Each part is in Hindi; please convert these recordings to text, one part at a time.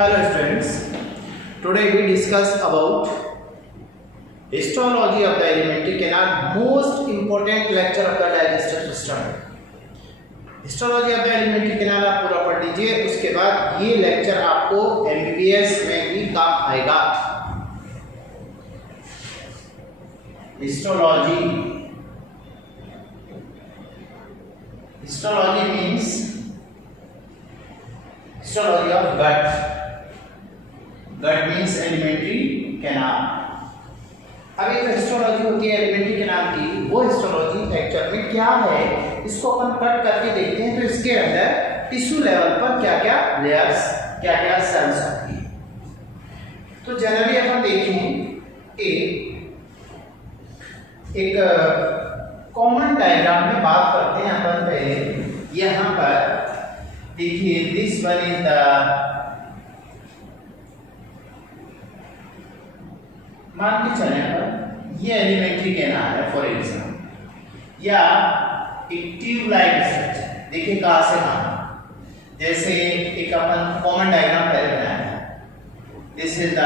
Hello students, today we discuss about histology of the alimentary canal, most important lecture of the digestive system. Histology of the alimentary canal आप पूरा पढ़ लीजिए, उसके बाद ये लेक्चर आपको एमबीबीएस में भी काम आएगा. Histology means histology of gut means alimentary canal. अब ये जो हिस्टोलॉजी होती है एलिमेंट्री कैनाल की, वो हिस्टोलॉजी एक्चुअल में क्या है इसको अपन कट करके देखते हैं. तो इसके अंदर टिश्यू लेवल पर क्या क्या लेयर्स, क्या क्या सेल्स होती है. तो जनरली अपन देखें कि एक कॉमन डायग्राम में बात करते हैं अपन. पहले यहाँ पर देखिए, दिस वन इज द, मान के चले पर ये एलिमेंट्री कैनाल है फॉर एग्जाम्पल, या एक ट्यूबलाइट स्ट्रक्चर. देखिए कहाँ से कहाँ, जैसे एक अपन कॉमन डायग्राम पहले बनाया है. This is the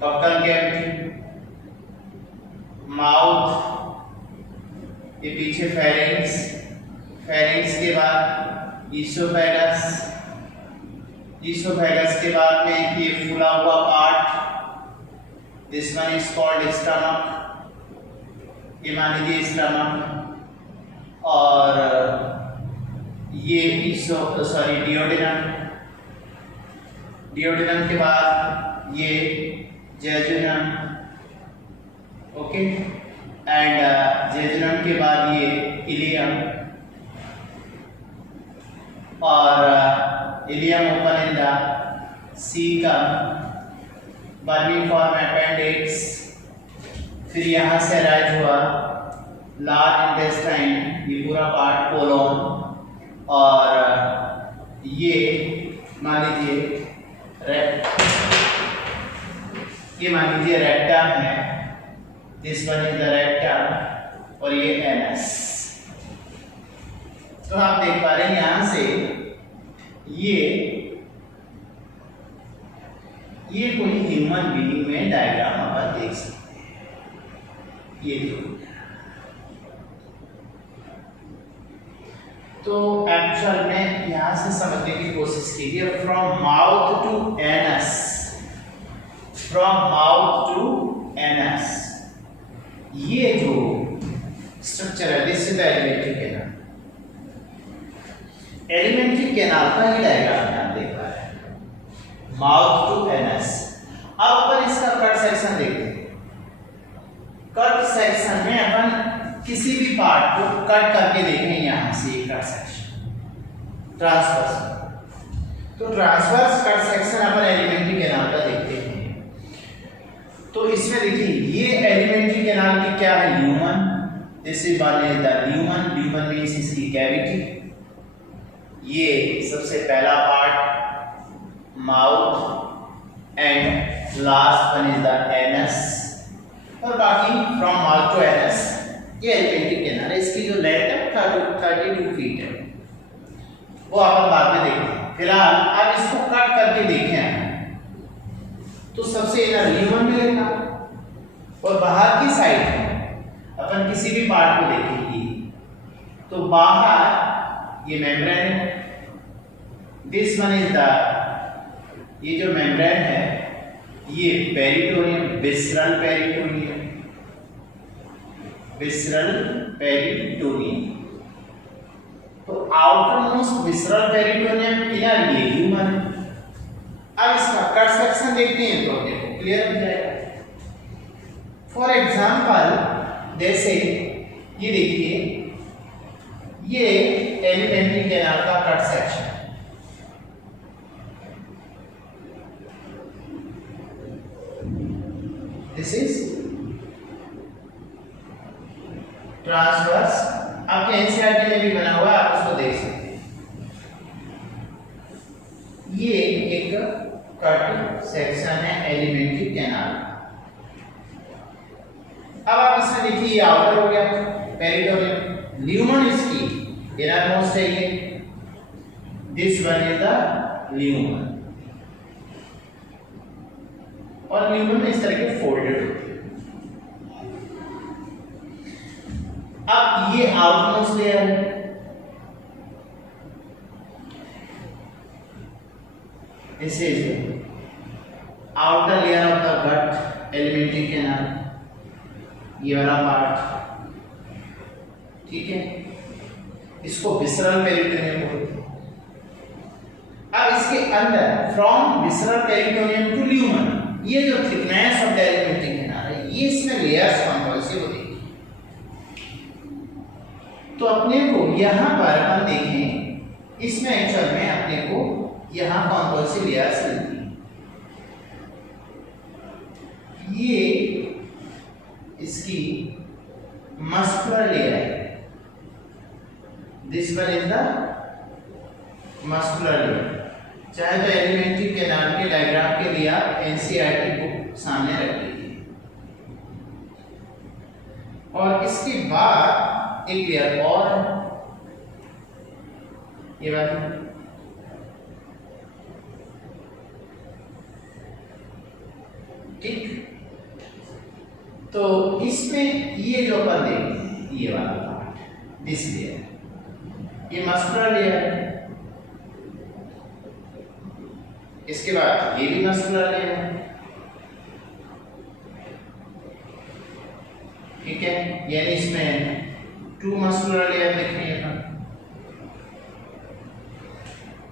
doctor cavity, mouth, ये पीछे फेरिंग्स, फेरिंग्स के बाद ईसोफेगस, ईसोफेगस के बाद में ये फूला हुआ part, this one is called stomach, ये मान लीजिए स्टमक. और ये डिओडिनम, डिओडिनम के बाद ये जेजुनम, ओके, एंड जेजुनम के बाद ये इलियम, और ileum open in the caecum, vermiform appendix. फिर यहाँ से राइज हुआ लार्ज इंटेस्टाइन, ये पूरा पार्ट कोलोन, और ये मान लीजिए ये मान लीजिए रेक्टम है, this one is the rectum, और ये एनस. तो आप देख पा रहे हैं यहां से ये कोई ह्यूमन बीइंग में डायग्राम आप देख सकते हैं. ये देखो, तो एक्चुअल में यहां से समझने की कोशिश कीजिए. From mouth to anus, from mouth to anus, ये जो स्ट्रक्चर है, this is the alimentary canal. Alimentary canal का ये डायग्राम आप देख पा रहे हैं, माउथ टू एनस. अब अपन इसका कट सेक्शन देखते हैं. कट सेक्शन में अपन किसी भी पार्ट को कट करके देखें, यहां से ये कट सेक्शन ट्रांसवर्स. तो ट्रांसवर्स कट सेक्शन अपन एलिमेंट्री कैनाल का देखते हैं. तो इसमें देखिए ये एलिमेंट्री कैनाल की क्या है, lumen. This is one is the lumen, lumen means इसकी कैविटी. ये सबसे पहला part mouth, and last one is the anus, और बाकी फ्रॉम माउथ टू एनस ये एलिमेंट्री कैनाल है. इसकी जो लेंथ है 32 फीट है, वो अपन बाद में देखते हैं. फिलहाल अब इसको कट करके देखें. तो सबसे इधर ल्यूमन मिलेगा, और बाहर की साइड अपन किसी भी पार्ट को देखेंगे तो बाहर ये मेम्ब्रेन है. दिस वन इज द, ये जो मेम्ब्रेन है ये peritoneum, visceral peritoneum, visceral peritoneum. तो outer most visceral peritoneum inner ये ह्यूमन है. अब इसका कट सेक्शन देखते हैं तो देखो क्लियर हो जाएगा. फॉर एग्जांपल जैसे ये देखिए, ये एलिमेंट्री कैनाल का cut section, this is transverse. आपके एनसीईआरटी में भी बना हुआ है, आप उसको देख सकते हैं. ये एक कट सेक्शन है एलिमेंट्री कैनाल. अब आप इसमें देखिए ये आउटर हो गया पेरिटोनियम, ल्यूमन इसकी इनर मोस्ट है ये, this one is the lumen. और ल्यूमन इस तरह के फोल्डेड होते हैं। अब ये आउटमोस्ट लेयर है, this is outer layer of the gut alimentary canal, ये वाला पार्ट, ठीक है, इसको विसरल पेरिटोनियम बोलते हैं। अब इसके अंदर from visceral peritoneum to lumen, ये जो thickness of the alimentary canal है, ये इसमें लेयर्स कौन से होती है। तो अपने को यहाँ पर हम देखें, इसमें एक्चुअल में अपने को यहाँ कौन सी लेयर्स मिलती है। ये इसकी मस्कुलर लेयर है, this one is the muscular layer. चाहे तो एलिमेंट्री कैनाल के डायग्राम के लिए आप एनसीईआरटी बुक सामने रख लीजिए। और इसके बाद एक लेयर और है, ये वाली, ठीक। तो इसमें ये जो अपन देखते हैं, ये वाला पार्ट, दिस लेयर, ये मस्कुलर लेयर है। इसके बाद ये भी मस्कुलर लेयर है, ठीक है, यानी इसमें 2 मस्कुलर लेयर देख रहे हैं।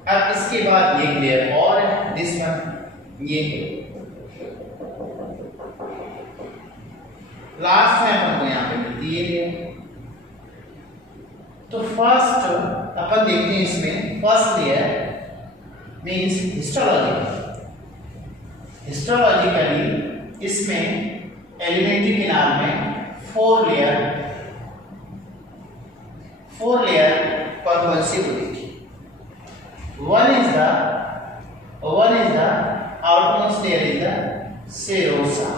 अब इसके बाद एक लेयर और है, दिस वन, ये लास्ट में अपन को यहाँ पे मिलती है लेयर। तो फर्स्ट अपन देखते हैं, इसमें फर्स्ट लेयर मीन्स हिस्टोलॉजिकली इसमें एलिमेंट्री कैनाल में 4 लेयर कौन सी होती है। One is the outmost layer is the serosa,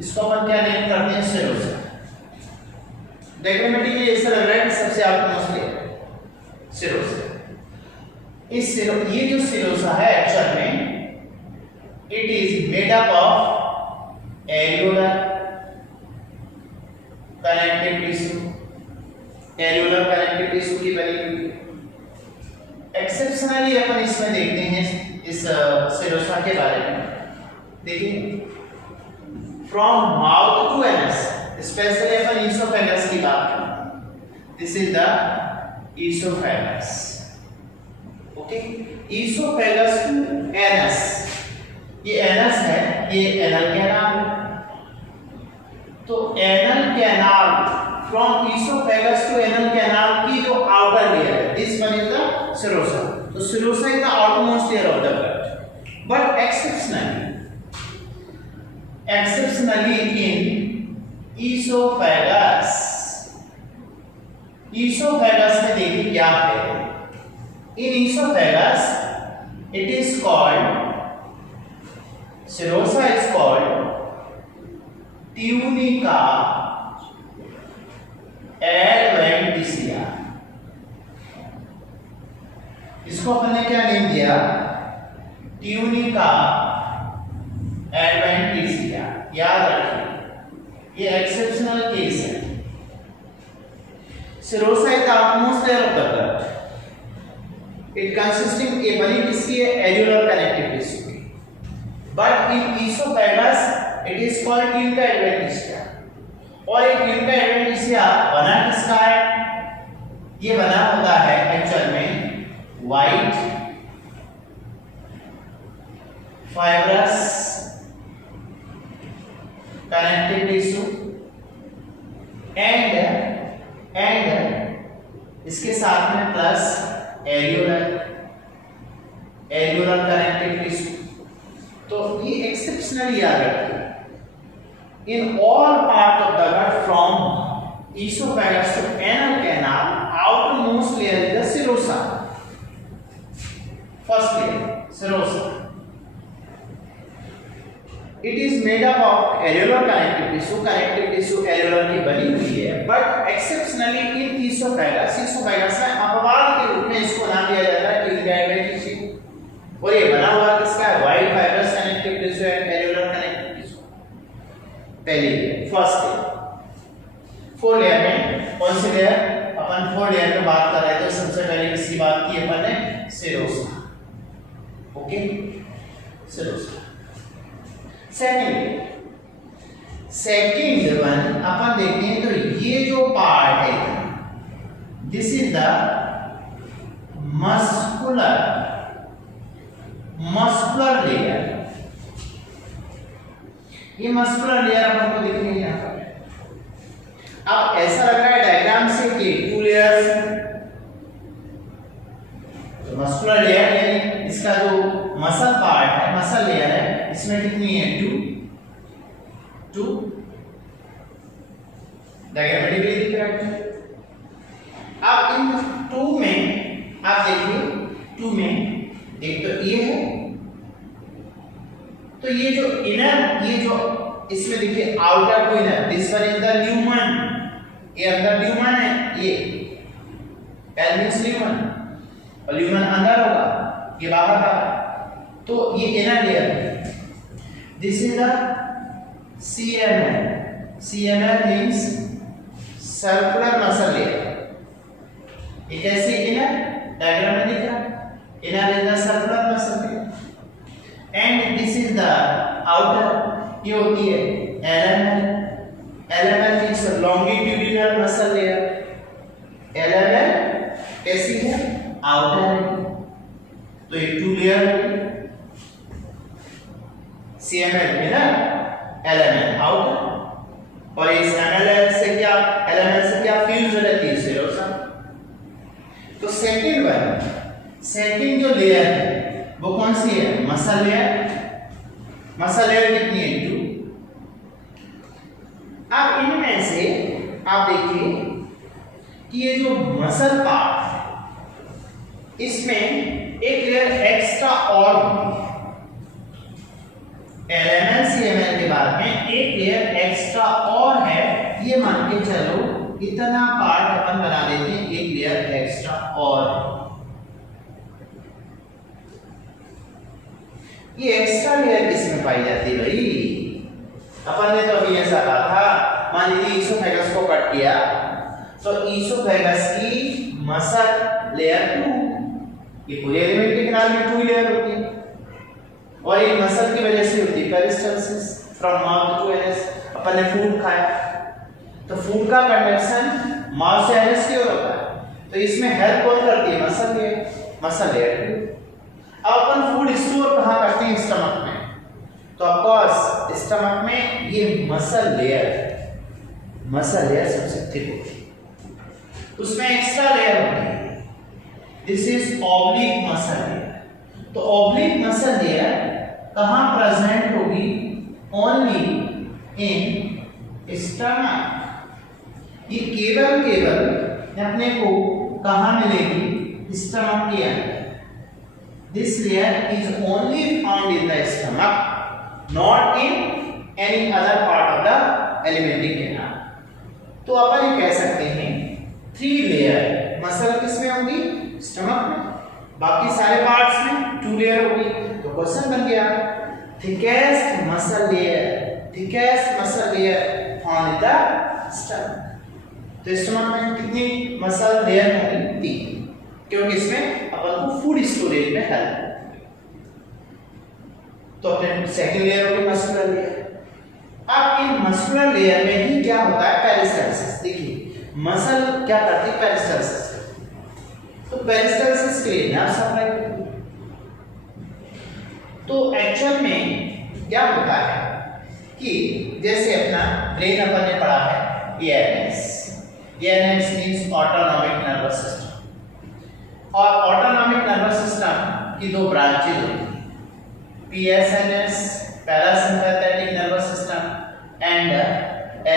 इसको अपन क्या नेम करते हैं, सेरोसा। डायग्रामेटिकली इस तरह लग रहा है कि सबसे आउटमोस्ट लेयर सेरोसा। ये जो सेरोसा है एक्चुअल में it is made up of areolar connective tissue, areolar connective tissue की बनी हुई। एक्सेप्शनली अपन इसमें देखते हैं इस सेरोसा के बारे में, देखिए from mouth to anus, specially अपन ईसोफेगस की बात करें, this is the oesophagus, okay, oesophagus to anus, ये एनस है, ये एनल कैनाल। तो anal canal from oesophagus to anal canal की जो आउटर लेयर है, this one is the serosa. तो serosa is the outmost layer of the gut, but exceptionally in esophagus में देखिए क्या है, in esophagus it is called, serosa is called tunica adventitia। इसको अपन ने क्या नेम दिया, ट्यूनिका एडवेंटिसिया। याद रखिए ये एक्सेप्शनल केस है। Serosa is the outmost layer of the gut, it consisting a बनी किसकी है, एरियोलर कनेक्टिव टिश्यू की, but in oesophagus it is called tunica adventitia. और ये ट्यूनिका एडवेंटिसिया बना किसका है, ये बना होता है एक्चुअल में white fibrous connective tissue and इसके साथ में प्लस एरियोलर कनेक्टिव टिश्यू। तो ये एक्सेप्शनली याद रखिए, in all part of the gut from oesophagus to anal canal, outermost layer is the serosa, first layer serosa। It is made up of areolar connective tissue areolar की बनी हुई है, but exceptionally in esophagus में अपवाद के रूप में इसको नाम दिया जाता है ट्यूनिका एडवेंटिसिया। और ये बना हुआ किसका है, वाइट फाइब्रस पहली लेयर, फर्स्ट लेयर। 4 लेयर में कौन सी लेयर? अपन 4 लेयर पे बात कर रहे थे। सबसे पहले किसकी बात की अपन ने? Serosa. Okay, serosa. Second one अपन देखते हैं, तो ये जो पार्ट है, this is the muscular layer. ये मस्कुलर लेयर अपन को दिखेंगे यहाँ पर। अब ऐसा लग रहा है डायग्राम से कि 2 लेयर्स, तो मस्कुलर लेयर यानी इसका जो मसल पार्ट है, मसल लेयर है, इसमें कितनी है? 2 डायग्रामेटिकली दिख रहा है। अब इन 2 में आप देखिए, 2 में एक तो ये है, तो ये जो इनर, ये जो इसमें देखिए outer to inner, this one is the lumen, ये अंदर ल्यूमन है, ये एल मींस ल्यूमन, और ल्यूमन अंदर होगा, ये बाहर का, तो ये इनर लेयर है। This is the CML, CML means circular muscle layer. ये कैसी इनर, डायग्राम में दिख रहा है, inner is the circular muscle layer, and this is the outer, ये होती है LML। LML means longitudinal muscle layer. LML कैसी है? आउटर है, तो ये 2 लेयर होगी। CML में ना LML आउटर, और इस MLL से क्या, LML से क्या फ्यूज हो जाती है? सेरोसा। तो सेकंड जो लेयर है वो कौन सी है? Muscle layer. मसल लेयर कितनी है? 2। अब इनमें से आप देखिए कि ये जो मसल पार्ट है, इसमें एक लेयर एक्स्ट्रा और LML CML के बाद में एक लेयर एक्स्ट्रा और है, ये मान के चलो इतना पार्ट अपन बना देते हैं, एक लेयर एक्स्ट्रा और। ये एक्स्ट्रा लेयर किसमें पाई जाती है भाई? अपन ने तो अभी ऐसा कहा था, मान लीजिए ईसोफेगस को कट किया, तो ईसोफेगस की मसल लेयर 2, ये पूरे एलिमेंट के किनारे में 2 लेयर होती है, और ये मसल की वजह से होती है पेरिस्टल्सिस, फ्रॉम माउथ टू एनस। अपन ने फूड खाया, तो फूड का कंडक्शन माउथ से एनस की ओर होता है, तो इसमें हेल्प कौन करती है? Muscle layer. अब अपन फूड स्टोर कहाँ करते हैं? स्टमक में, तो ऑफ कोर्स स्टमक में ये मसल लेयर सबसे थिक होती है, उसमें एक्स्ट्रा लेयर होती है, this is oblique muscle layer. तो ऑब्लिक मसल लेयर कहाँ प्रेजेंट होगी? Only in stomach. ये केवल अपने को कहाँ मिलेगी? स्टमक के अंदर। This layer is only found in the stomach, not in any other part of the alimentary canal. तो अपन ये कह सकते हैं 3 लेयर मसल किसमें होगी? स्टमक में, बाकी सारे पार्ट्स में 2 लेयर होगी। तो क्वेश्चन बन गया, thickest muscle layer found in the stomach। तो स्टमक में कितनी मसल लेयर होगी? 3, क्योंकि इसमें अपन को फूड स्टोरेज में हेल्प। तो अपने सेकंड लेयर होगी मस्कुलर लेयर। अब इन मस्कुलर लेयर में ही क्या होता है? पेरिस्टल्सिस। देखिए मसल क्या करती है? पेरिस्टल्सिस। तो पेरिस्टल्सिस के लिए नर्व सप्लाई करती है। तो एक्चुअल में क्या होता है कि जैसे अपना ब्रेन अपन ने पढ़ा है ENS means autonomic nervous system, और ऑटोनॉमिक नर्वस सिस्टम की 2 ब्रांचेज होती हैं, PSNS parasympathetic nervous system and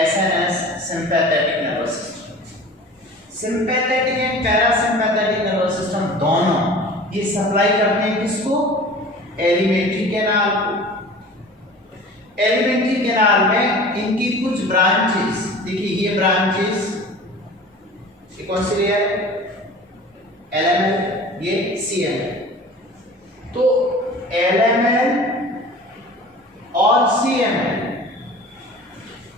SNS sympathetic nervous system. Sympathetic and parasympathetic nervous system दोनों ये सप्लाई करते हैं किसको? एलिमेंट्री कैनाल को। एलिमेंट्री कैनाल में इनकी कुछ ब्रांचेस, देखिए ये ब्रांचेस, ये कौन सी लेयर है? LML, ये CML। तो LML और CML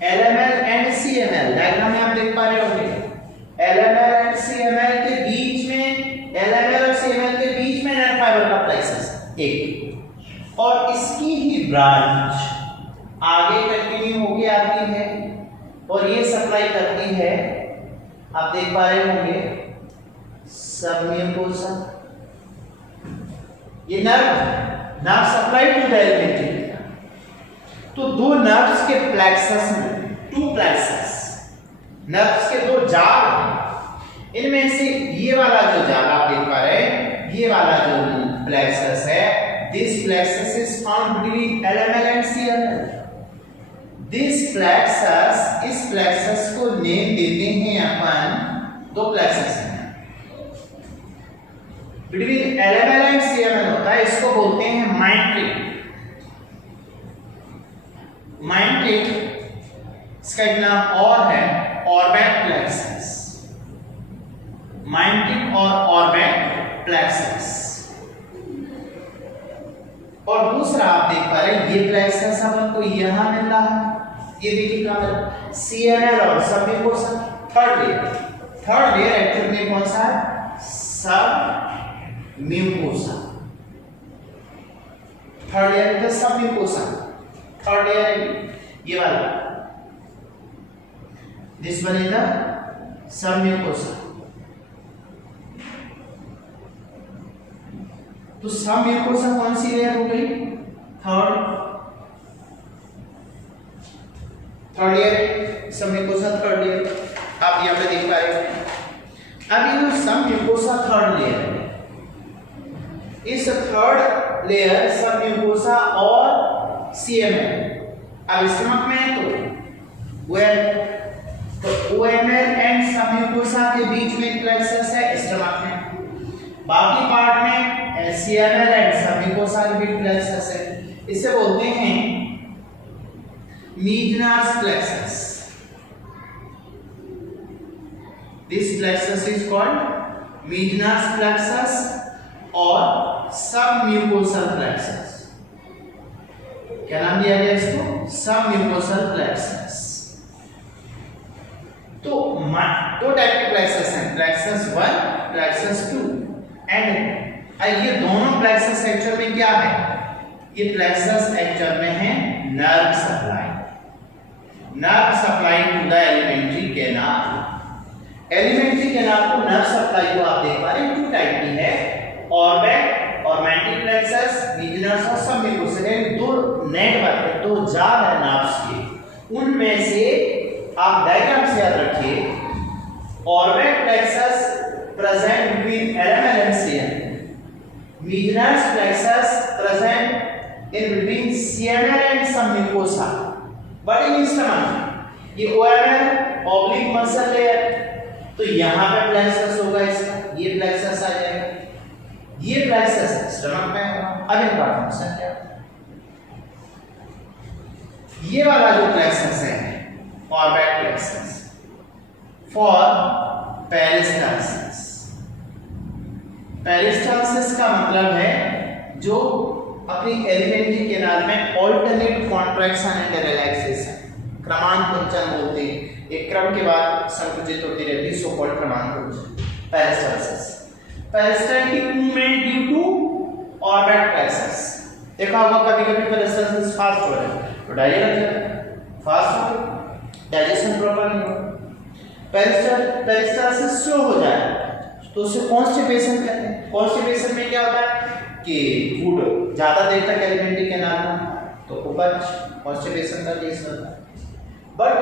LML and CML diagram में आप देख पा रहे होंगे। LML एंड CML के बीच में, LML और CML के बीच में नर्व फाइबर का प्लेक्सस एक, और इसकी ही ब्रांच आगे कंटिन्यू होके आती है और ये सप्लाई करती है, आप देख पा रहे होंगे, सबम्यूकोसा। ये nerve supply to the alimentary. तो दो नर्व्स के प्लेक्सस में, टू प्लेक्सस, नर्व्स के दो जाल हैं। इनमें से ये वाला जो जाल आप देख पा रहे हैं, ये वाला जो प्लेक्सस है, this plexus is found between LML and CML। This plexus, इस प्लेक्सस को नेम देते हैं अपन, दो प्लेक्सस हैं बिटवीन LML एंड CML होता है, इसको बोलते हैं माइंट्रिक। माइंट्रिक, इसका एक नाम और है ऑर्बिट प्लेक्सस। माइंट्रिक और ऑर्बिट प्लेक्सस। और दूसरा आप देख पा रहे हैं, ये प्लेक्सस अपन को यहां मिल रहा है, ये देखिए कहां है, CML और सबम्यूकोसा। थर्ड लेयर एक्चुअल में कौन सा है, सबम्यूकोसा। थर्ड लेयर है सबम्यूकोसा। थर्ड लेयर है ये वाला, this one is the submucosa. तो सबम्यूकोसा कौन सी लेयर हो गई, third layer, submucosa third layer, आप यहां पे देख पा रहे हैं। अब ये जो सबम्यूकोसा थर्ड लेयर है, इस थर्ड लेयर सबम्यूकोसा और CML अब स्टमक में है तो OML एंड सबम्यूकोसा के बीच में प्लेक्सस है स्टमक में। बाकी पार्ट में CML एंड सबम्यूकोसा के बीच प्लेक्सस है। इसे बोलते हैं Meissner's plexus. This plexus is called Meissner's plexus और सबम्यूकोसल प्लेक्सस। क्या नाम दिया गया इसको, सबम्यूकोसल प्लेक्सस। तो दो टाइप के प्लेक्सस हैं, प्लेक्सस 1, प्लेक्सस 2। एंड ये दोनों प्लेक्सस एक्चुअल में क्या है, ये प्लेक्सस एक्चुअल में है nerve supply. Nerve supply to the alimentary canal. Alimentary canal को नर्व सप्लाई को आप देख पा रहे हैं, टू टाइप की है, ऑर्बिट और मैंटिक प्लेक्सस, मीजनर्स और सबम्यूकोसा। दो नेटवर्क है, दो जाल है नर्व्स के, उनमें से आप डायग्राम से याद रखिए, Auerbach plexus present between LML and CML, Meissner's plexus present in between CML and submucosa. But in stomach ये OML ऑब्लिक मसल लेयर, तो यहां पे प्लेक्सस होगा इसका, ये प्लेक्सस आ जाएगा, ये प्लेक्सस स्टमक में होगा। अब इनका फंक्शन क्या है, ये वाला जो प्लेक्सस है orbit plexus for peristalsis. Peristalsis का मतलब है जो अपनी एलिमेंट्री कैनाल में ऑल्टरनेट कॉन्ट्रैक्शन एंड रिलैक्सेशन, क्रमानुकुंचन बोलते हैं, एक क्रम के बाद संकुचित होती रहती है, सो कॉल्ड क्रमानुकुंचन, peristalsis. Peristaltic movement due to Auerbach plexus. देखा होगा कभी-कभी पेरिस्टालसिस फास्ट हो रहा है तो डायजेशन फास्ट हो, डाइजेशन प्रॉपर नहीं हो। पेरिस्टालसिस स्लो हो जाए तो उसे कॉन्स्टिपेशन कहते हैं। कॉन्स्टिपेशन में क्या होता है कि फूड ज्यादा देर तक एलिमेंट्री कैनाल में तो उपज कॉन्स्टिपेशन का केस होता है। But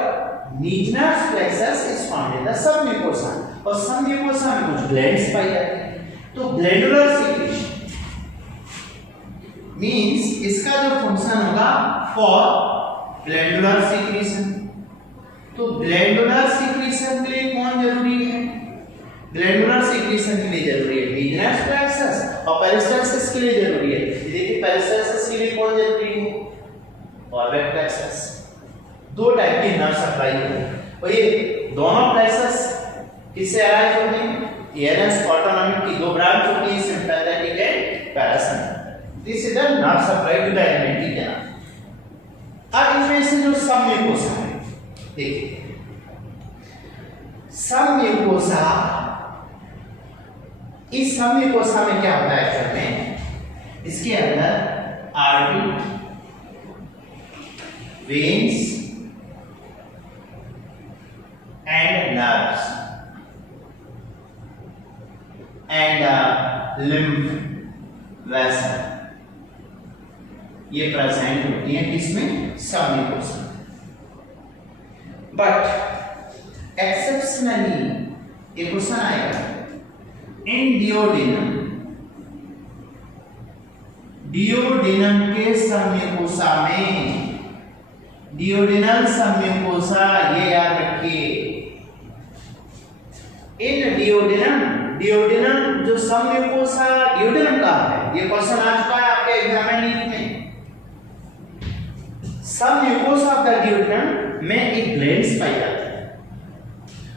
Meissner's plexus is found in the submucosa, और सबम्यूकोसा में कुछ ग्लैंड्स पाई जाती हैं। तो ग्लैंडुलर सीक्रेशन मींस इसका जो फंक्शन होगा फॉर ग्लैंडुलर सीक्रेशन। तो ग्लैंडुलर सीक्रेशन के लिए कौन जरूरी है, ग्लैंडुलर सीक्रेशन के लिए जरूरी है मीजनर्स प्लेक्सस, और पेरिस्टालसिस के लिए जरूरी है, देखिए पेरिस्टालसिस के लिए कौन जरूरी है, ऑर्बिट प्लेक्सस। दो टाइप की नर्व सप्लाई है, और ये दोनों प्लेक्सस किससे अराइज होते हैं, एयरस ऑटोनॉमिक की दो ब्रांच होती है, sympathetic and parasympathetic. This is the nerve supply to the alimentary canal. अब इनमें से जो सबम्यूकोसा है, देखिए सब म्यूकोसा, इस सब म्यूकोसा में क्या होता है एक्चुअल में, इसके अंदर artery, veins and nerves and lymph vessel ये प्रेजेंट होती है किसमें, सब म्यूकोसा। बट एक्सेप्शनली ये क्वेश्चन आएगा इन डियोडेनम, डियोडेनम के सब म्यूकोसा में, डियोडेनल सब म्यूकोसा, ये याद रखिए इन डियोडेनम, डियोडेनम जो सब म्यूकोसा डियोडेनम का है, ये क्वेश्चन आ चुका है आपके एग्जाम में। सब म्यूकोसा ऑफ द डियोडेनम में एक ग्लैंड्स पाई जाती है,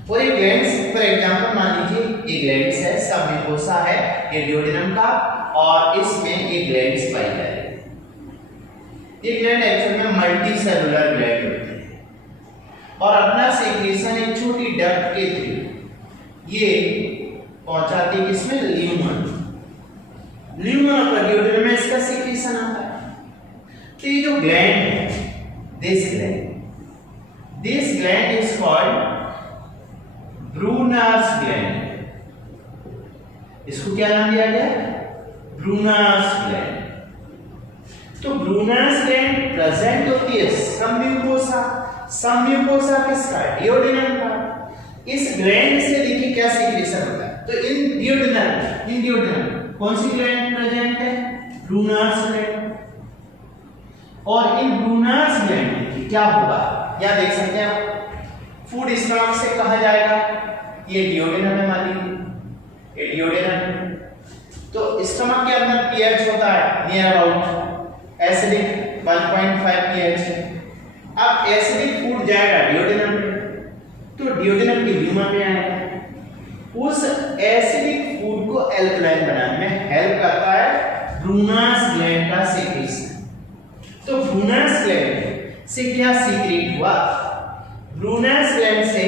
और ये ग्लैंड्स फॉर एग्जांपल मान लीजिए ये ग्लैंड्स है, सब म्यूकोसा है ये डियोडेनम का, और इसमें एक ग्लैंड्स पाई जाती है। ये ग्लैंड एक्चुअल में मल्टी सेलुलर ग्लैंड होते हैं और अपना सीक्रेशन एक छोटी डक्ट के थ्रू ये पहुंचाती है किसमें, ल्यूमन, ल्यूमन ऑफ द डियोडेनम में इसका सीक्रेशन आता है। तो ये जो ग्लैंड है, this gland is called Brunner's gland, इसको क्या नाम दिया गया, Brunner's gland। तो Brunner's gland प्रेजेंट होती है सब म्यूकोसा, सब म्यूकोसा किसका, डियोडेनम का। इस ग्लैंड से देखिए क्या सीक्रेशन होता है, तो इन डियोडेनम कौन सी ग्लैंड प्रेजेंट है, Brunner's gland। और इन ब्रूनर्स ग्लैंड क्या होगा, क्या देख सकते हैं आप, फूड स्टमक से कहा जाएगा, ये डियोडेनम है मान लीजिए, ये डियोडेनम। तो स्टमक के अंदर पीएच होता है नियर अबाउट एसिडिक 1.5 पीएच है। अब एसिडिक फूड जाएगा डियोडेनम में, तो डियोडेनम के ल्यूमन में आएगा, उस एसिडिक फूड को एल्कलाइन बनाने में हेल्प करता है ब्रूनर्स ग्लैंड का सीक्रेशन। तो ब्रूनर्स ग्लैंड से क्या सीक्रेट हुआ, ब्रूनर्स ग्लैंड से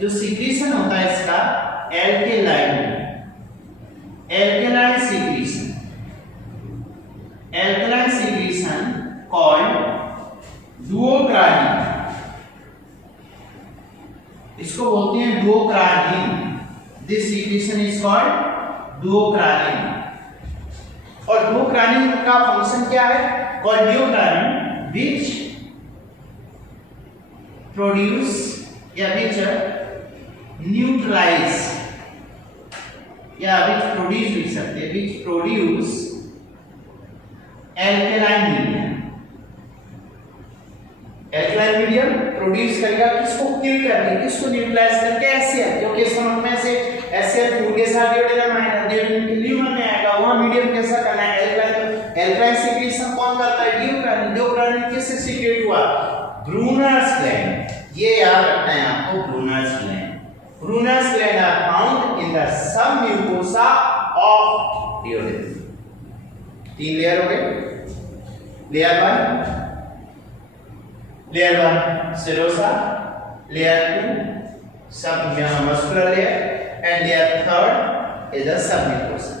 जो सीक्रेशन होता है इसका alkaline, alkaline secretion, alkaline secretion called duocrinin, इसको बोलते हैं duocrinin, this secretion is called duocrinin. और डुओक्रानिन का फंक्शन क्या है, called duocarnin, which produce या which neutralize या which produce लिख सकते हैं, which produce alkaline medium, alkaline medium produce करेगा किसको, किल करके, किसको न्यूट्रलाइज करके, HCl, क्योंकि स्टमक में से HCl फूड के साथ डियोडेनम आएगा, डियोडेनम के ल्यूमन में आएगा, वहां मीडियम कैसा करना है, एल्कलाइन सीक्रेशन कौन करता है, डियोक्रानिन। डियोक्रानिन किससे सीक्रेट हुआ, ब्रूनर्स ग्लैंड, ये याद रखना है आपको, Brunner's gland, Brunner's gland are found in the sub mucosa of duodenum. 3 layer हो गए, layer 1 serosa, layer 2 sub muscular layer and layer 3 is the sub mucosa.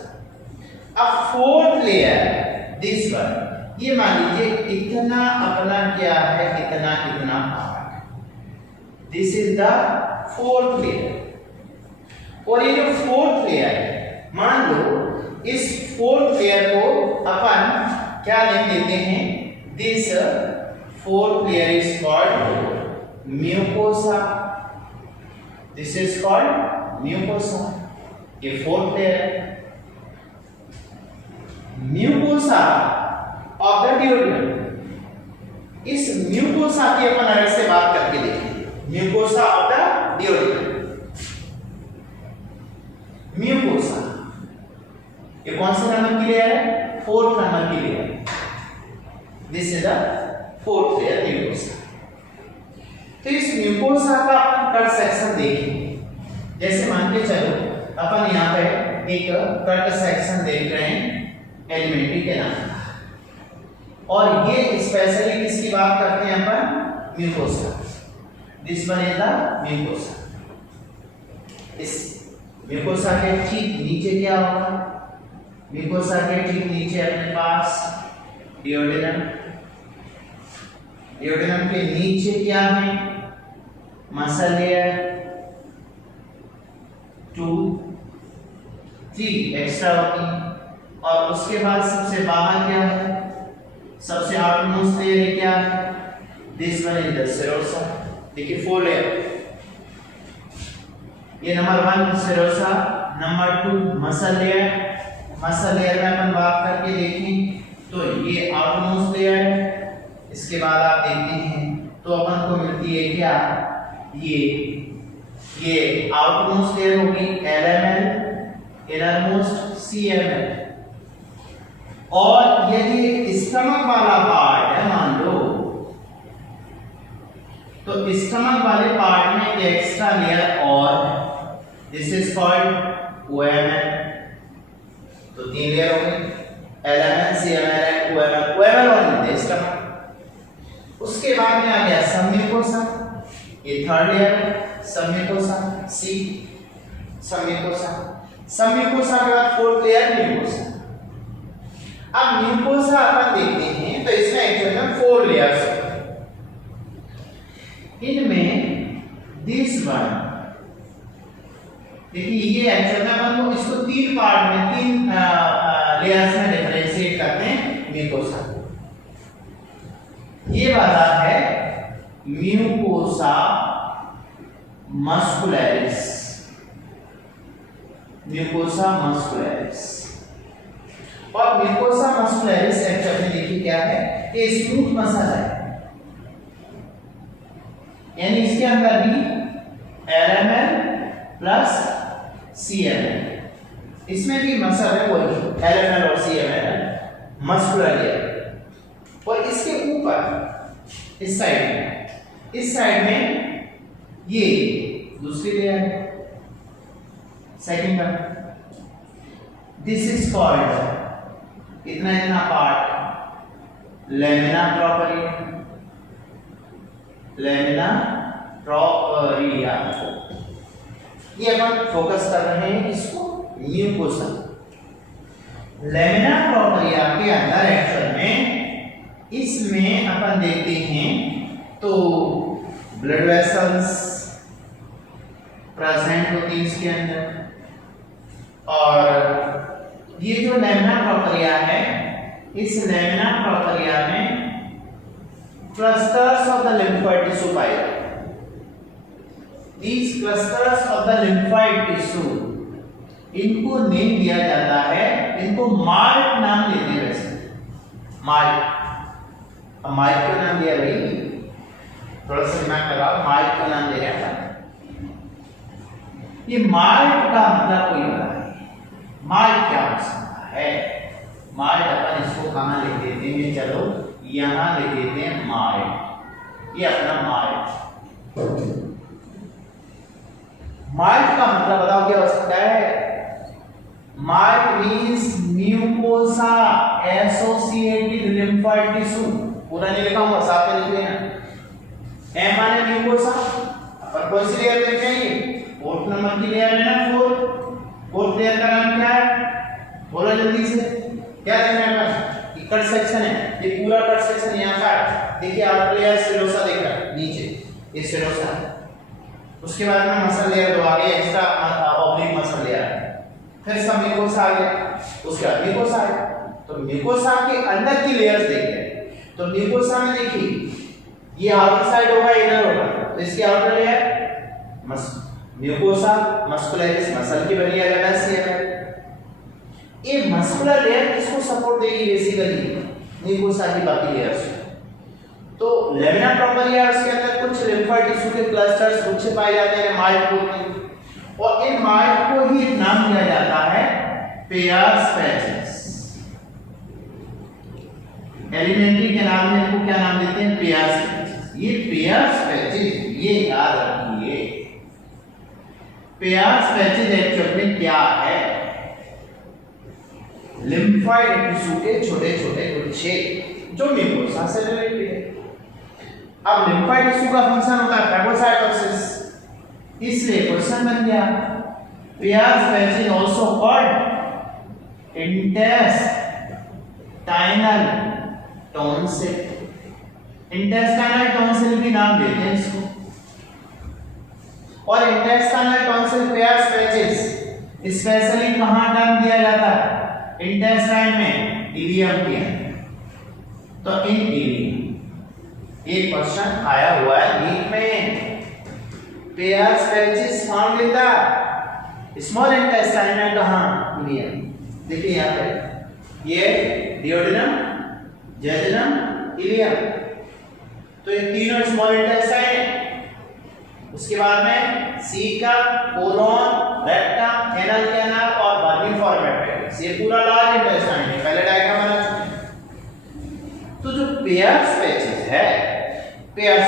अब 4th लेयर दिस वन, ये मान लीजिए इतना अपना क्या है, इतना इतना पार्ट है, this is the 4th layer. और ये जो 4th लेयर है, मान लो इस 4th लेयर को अपन क्या लिख देते हैं, this 4th layer is called mucosa, this is called mucosa, ये 4th लेयर है। म्यूकोसा ऑफ द डियोडेनम, इस म्यूकोसा की अपन अलग से बात करके देखेंगे, म्यूकोसा ऑफ द डियोडेनम, म्यूकोसा ये कौन से नंबर की लेयर है, 4th नंबर की layer, this is the 4th layer mucosa. तो इस म्यूकोसा का अपन कट सेक्शन देखेंगे, जैसे मान के चलो अपन यहाँ पे एक कट सेक्शन देख रहे हैं एलिमेंट्री के नाम, और ये स्पेशली किसकी बात करते हैं अपन, mucosa. This one is the mucosa. इस म्यूकोसा के ठीक नीचे क्या होगा? म्यूकोसा के ठीक नीचे अपने पास डिओडेनम। डिओडेनम के नीचे क्या है? मसल लेयर 2 3 एक्स्ट्रा होती है। और उसके बाद सबसे बाहर क्या है? सबसे आउटमोस्ट लेयर है क्या? This one is the serosa. देखिए 4 लेयर, ये number 1 serosa, number 2 muscle layer. Muscle layer में अपन बात करके देखें तो ये आउटमोस्ट लेयर है। इसके बाद आप देखते हैं तो अपन को मिलती है क्या? ये आउटमोस्ट लेयर होगी LML, इनरमोस्ट CML। और यदि स्टमक वाला पार्ट है मान लो, तो स्टमक वाले पार्ट में एक्स्ट्रा लेयर और दिस इज कॉल्ड OML। तो 3 लेयर हो गई, LML, CML and OML। OML और स्टमक। उसके बाद में आ गया सबम्यूकोसा, ये 3rd लेयर है। Submucosa C, submucosa. सबम्यूकोसा के बाद 4th लेयर म्यूकोसा। अब म्यूकोसा अपन देखते हैं तो इसमें एक्चुअली में 4 लेयर्स हैं। इनमें दिस वन, देखिए ये एक्चुअल में अपन को इसको 3 पार्ट में 3 लेयर्स में डिफरेंशिएट करते हैं म्यूकोसा। ये वाला है म्यूकोसा मस्कुलरिस। Mucosa muscularis. और म्यूकोसा मस्कुलरिस एक्चुअली में देखिए क्या है? ये स्मूथ मसल है, यानी इसके अंदर भी LML प्लस CML, इसमें भी मसल है वही LML और CML मस्कुलर लेयर। और इसके ऊपर इस साइड में ये दूसरी लेयर है, second one. This is called, इतना पार्ट लेमिना प्रोपरिया। लेमिना प्रोपरिया, ये अपन फोकस कर रहे हैं इसको म्यूकोसा। लेमिना प्रोपरिया के अंदर एक्चुअल में इसमें अपन देखते हैं तो ब्लड वेसल्स प्रेजेंट होती है इसके अंदर। और ये जो लेमिना प्रोपरिया है, इस लेमिना प्रोपरिया में clusters of the lymphoid tissue पाए जाते हैं। These clusters of the lymphoid tissue, इनको नेम दिया जाता है, इनको मार्ट नाम देते हैं। वैसे मार्ट, अब मार्ट का नाम दिया भाई, थोड़ा सा दिमाग लगाओ, मार्ट का नाम दे रहा था। ये मार्ट का मतलब कोई बता है, मार्ट क्या हो सकता है? मार्ट अपन इसको कहाँ लिख देते हैं? चलो यहां लिख देते हैं मार्ट। ये अपना मार्ट। मार्ट का मतलब बताओ क्या हो सकता है? Mart means mucosa associated lymphoid tissue. पूरा नहीं लिखा हूं, साथ में लिख लेना। एम माने म्यूकोसा, अपन कौन सी लेयर देख रहे हैं? 4th नंबर की लेयर है ना, 4th लेयर का नाम क्या है? बोलो जल्दी से, क्या देखना है? कट सेक्शन है, ये पूरा कट सेक्शन यहाँ का है। देखिए आउटर लेयर सेरोसा दिख रहा है नीचे, ये सेरोसा। उसके बाद में मसल लेयर दो आगे एक्स्ट्रा ऑब्लिक मसल लेयर है। फिर सब म्यूकोसा आ गया, उसके बाद म्यूकोसा है। तो म्यूकोसा के अंदर की लेयर्स देखिए, तो म्यूकोसा में देखिए ये आउटर साइड होगा, इनर होगा। तो इसकी outer layer mucosa muscularis, muscle की बनी है। ये मस्कुलर लेयर किसको सपोर्ट देगी? बेसिकली म्यूकोसा की बाकी लेयर्स। तो लेमिना प्रोपरिया के अंदर कुछ लिम्फोइड टिश्यू के क्लस्टर्स कुछ पाए जाते हैं मार्ट प्रोटीन, और इन मार्ट को ही नाम दिया जाता है पेयर्स पैचेस। एलिमेंट्री के नाम में इनको क्या नाम देते हैं? Pairs patches. ये पेयर्स पैचेस, ये याद रखिए, पेयर्स पैचेस एक्चुअली में क्या है? लिम्फोइड टिश्यू के छोटे छोटे गुच्छे जो म्यूकोसा से रिलेटेड है। अब लिम्फोइड टिश्यू का फंक्शन होता है फैगोसाइटोसिस, इसलिए क्वेश्चन बन गया Peyer's patch is also called intestinal tonsil। Intestinal tonsil भी नाम देते हैं इसको। और intestinal tonsil pairs patches specially कहां टर्म दिया जाता है? इंटेस्टाइन में, इलियम के अंदर। तो इन इलियम एक क्वेश्चन आया हुआ है नीट में, pairs patches found in the small intestine में, कहां? इलियम। देखिए यहां पे ये डियोडेनम, जेजुनम, इलियम, तो ये तीनों स्मॉल इंटेस्टाइन है। उसके बाद में सीका, कोलोन, रेक्टम, एनल कैनाल और बर्निफोरम एपेंडिक्स, ये पूरा लार्ज इंटेस्टाइन है। पहले डायग्राम बना चुके हैं। तो जो पेयर्स पैचेस है, pairs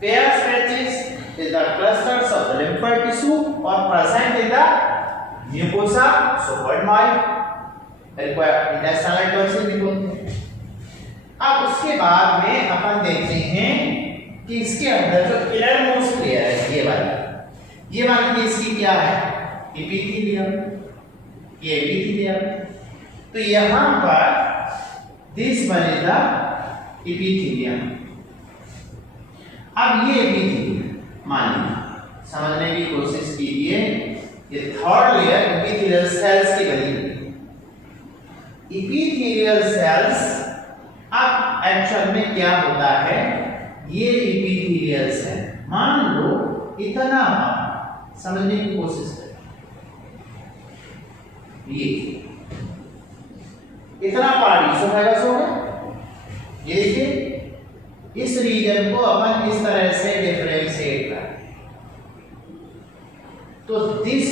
patches is the clusters of the lymphoid tissue or present in the mucosa, so called myel, intestinal tonsil भी बोलते हैं। अब उसके बाद में अपन देखते हैं कि इसके अंदर जो इनरमोस्ट लेयर है, ये वाली इसकी क्या है? एपिथेलियम, ये एपिथेलियम। तो यहां पर this one is the epithelium. अब ये एपिथेलियम मान लीजिए, समझने की कोशिश कीजिए, ये थर्ड लेयर एपिथेलियल सेल्स की बनी हुई है। एपिथेलियल सेल्स अब एक्चुअल में क्या होता है? ये एपिथेलियल सेल मान लो इतना, समझने की कोशिश करें, ये इतना पार्ट इसोफेगस होगा। ये देखिए इस रीजन को अपन इस तरह से डिफरेंशिएट करते हैं। तो दिस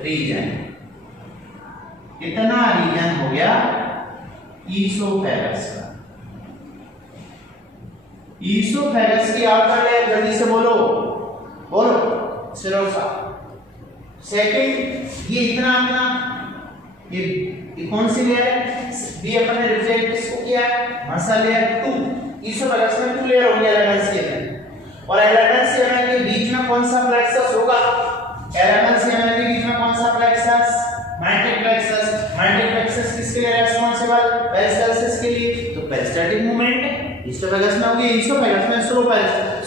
रीजन, इतना रीजन हो गया ईसोफेगस का। ईसोफेगस की आउटर लेयर, जल्दी से बोलो सिरोसा। सेकंड ये इतना, ये कौन सी लेयर है? बी अपन ने रिप्रेजेंट इसको किया है मसल लेयर 2। ईसोफेगस में 2 लेयर होंगे एलेमेंशियम में, और एलेमेंशियम के बीच में कौन सा प्लेक्सस होगा? एलेमेंशियम के बीच में कौन सा plexus? Myenteric plexus. Myenteric plexus किसके लिए रिस्पांसिबल? पेरिस्टालसिस के लिए। तो पेरिस्टाल्टिक मूवमेंट ईसोफेगस में होगी, ईसोफेगस में स्लो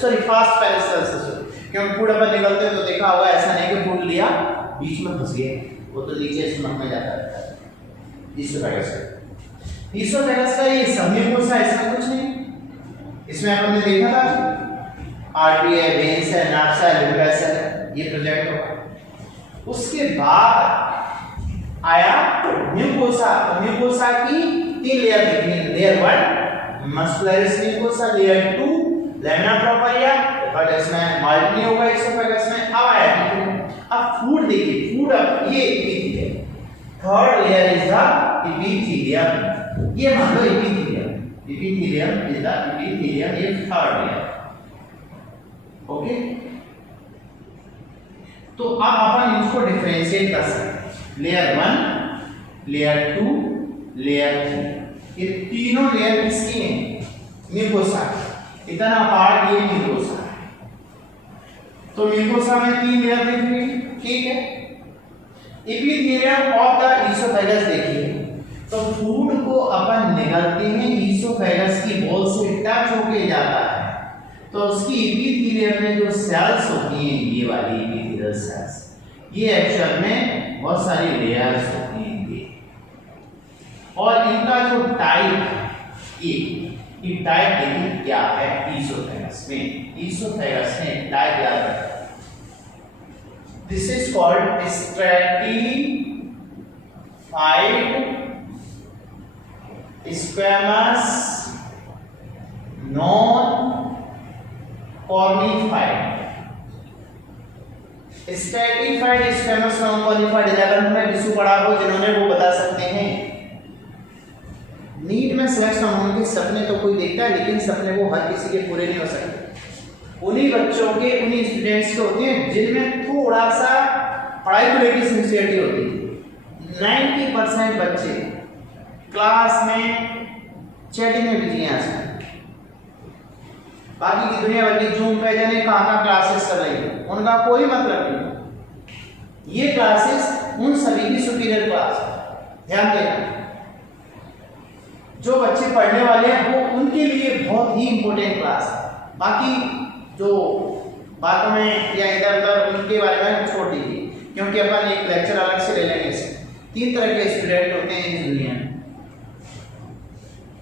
सॉरी फास्ट पेरिस्टालसिस होगी। क्योंकि फूड अपन निकलते हैं तो देखा होगा, ऐसा नहीं कि फूड लिया बीच में फंस गया, वो तो नीचे स्टमक में जाता रहता है। ईसोफेगस का ये सबम्यूकोसा, इसमें कुछ नहीं। इसमें अपन ने देखा था आर्टरी है, वेन्स है, नर्व्स है, लिम्फ है, ये प्रोजेक्ट होगा। उसके बाद आया म्यूकोसा। म्यूकोसा की 3 लेयर देखनी, layer 1 muscularis mucosa, layer 2 lamina propria, but इसमें माइल्ड नहीं होगा ईसोफेगस में। अब आया अब फूड देखिए, फूड अब ये epithelium, third layer is the epithelium. ये मान लो एपिथेलियम is the epithelium, ये थर्ड लेयर। ओके, तो अब अपन इसको डिफरेंशिएट कर सकते हैं, लेयर 1, लेयर 2, लेयर 3। ये तीनों लेयर किसकी हैं? म्यूकोसा। इतना पार्ट ये म्यूकोसा है। तो म्यूकोसा में 3 लेयर दिख रही है, ठीक है। एपिथेलियम ऑफ द ईसोफेगस देखिए, तो फूड को अपन निगलते हैं, ईसोफेगस की वॉल से टच होके जाता है, तो उसकी एपिथेलियम में जो सेल्स होती हैं, ये वाली एपिथेलियल सेल्स, ये एक्चुअल में बहुत सारी लेयर्स होती हैं ये। और इनका जो टाइप, ये टाइप देखिए क्या है ईसोफेगस में। ईसोफेगस में टाइप याद रखना, this is called stratified squamous non cornified. Stratified squamous non cornified 11 में टिश्यू पढ़ा हो जिन्होंने, वो बता सकते हैं। नीट में सिलेक्शन होने के सपने तो कोई देखता है, लेकिन सपने वो हर किसी के पूरे नहीं हो सकते। उन्हीं बच्चों के, उन्हीं स्टूडेंट्स के होते हैं जिनमें थोड़ा सा पढ़ाई को लेकर सिंसियरिटी होती है। 90% बच्चे क्लास में चैटिंग में बिजी हैं आजकल। बाकी की दुनिया भर की जूम पे जाने कहाँ क्लासेस कर रही है, उनका कोई मतलब नहीं। ये क्लासेस उन सभी की सुपीरियर क्लास है, ध्यान देना। जो बच्चे पढ़ने वाले हैं वो उनके लिए बहुत ही इंपॉर्टेंट क्लास है। बाकी जो बातों में या इधर उधर उनके बारे में छोड़ दीजिए, क्योंकि अपन एक लेक्चर अलग से ले लेंगे इसमें। 3 तरह के स्टूडेंट होते हैं इस दुनिया में।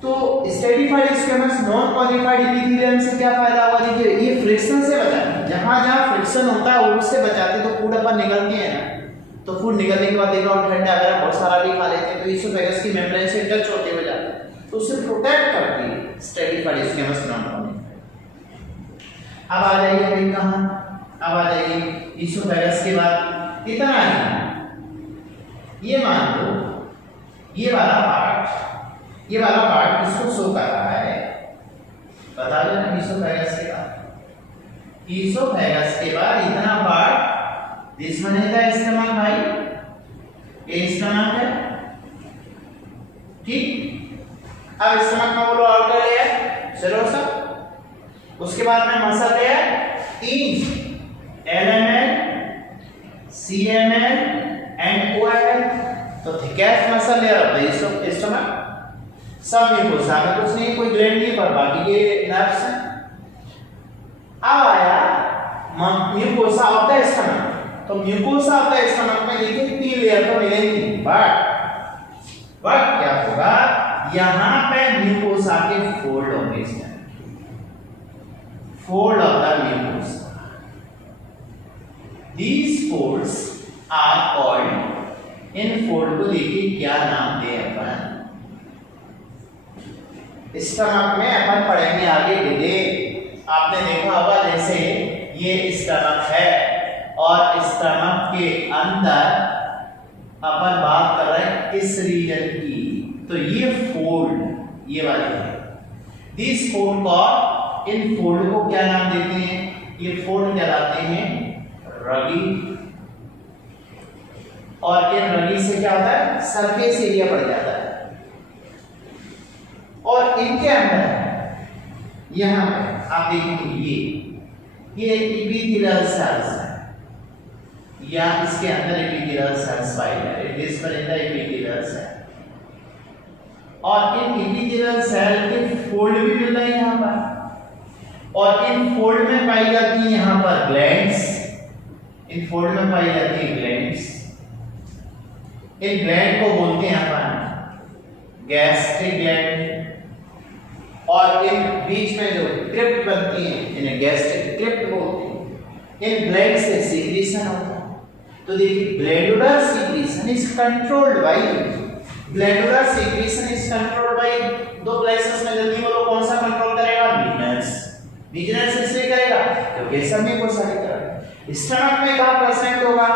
तो stratified squamous non qualified epithelium से क्या फायदा हुआ? देखिए ये फ्रिक्शन से बचाते हैं, जहां फ्रिक्शन होता है उससे बचाते। तो फूड अपन निकलती है ना, तो फूड निकलने के बाद देखा और ठंडा अगर बहुत सारा भी खा लेते हैं तो इसोफेगस की मेम्ब्रेन से टच होते हुए जाते हैं, तो उससे प्रोटेक्ट करती है स्ट्रेटिफाइड स्क्वेमस नॉन क्वालिफाइड। अब आ जाइए भाई कहां, अब आ जाइए इसोफेगस के बाद इतना नहीं, ये मान लो ये वाला पार्ट किसको शो कर रहा है? बता दो ना। इसोफेगस के बाद इतना part this one is the stomach भाई, ये स्टमक है, ठीक। अब स्टमक में बोलो आउटर लेयर चलो सब, उसके बाद में muscle layer 3 LML, CML and OML। तो thickest muscle layer of the stomach. सब म्यूकोसा में कुछ नहीं, कोई ग्लैंड नहीं, पर बाकी के नर्व्स हैं। अब आया म्यूकोसा ऑफ द स्टमक। तो म्यूकोसा ऑफ द स्टमक में देखिए 3 लेयर तो मिलेंगी, बट क्या होगा, यहां पे म्यूकोसा के फोल्ड होंगे, इसमें fold of the mucosa. These folds are called, in fold को देखिए क्या नाम दे अपन? स्टमक में अपन पढ़ेंगे आगे डिले। आपने देखा होगा जैसे ये स्टमक है और स्टमक के अंदर अपन बात कर रहे हैं इस रीजन की, तो ये फोल्ड ये वाली है। दिस फोल्ड को, इन फोल्ड को क्या नाम देते हैं? ये फोल्ड कहलाते हैं रगी। और इन रगी से क्या होता है? सरफेस एरिया बढ़ जाता है। और इनके अंदर यहां पे आप देखेंगे ये एपिथेलियल सेल्स है, या इसके अंदर एपिथेलियल सेल्स पाई जाती है, दिस पर इन द एपिथेलियल सेल। और इन एपिथेलियल सेल के फोल्ड भी मिल रहे हैं यहां पर, और इन फोल्ड में पाई जाती है यहां पर ग्लैंड्स। इन फोल्ड में पाई जाती है ग्लैंड्स। इन ग्लैंड को बोलते हैं अपन गैस्ट्रिक ग्लैंड। और इन बीच में जो क्रिप्ट बनती है इन्हें गैस्ट्रिक क्रिप्ट बोलते हैं। इन ग्लैंड से सीक्रेशन होता है। तो देखिए glandular secretion is controlled by, glandular secretion is controlled by 2 places में। जल्दी बोलो कौन सा कंट्रोल करेगा? वीनस। वीनस इसलिए करेगा क्योंकि सब में कोसा की तरह स्टमक में कहां प्रेजेंट होगा?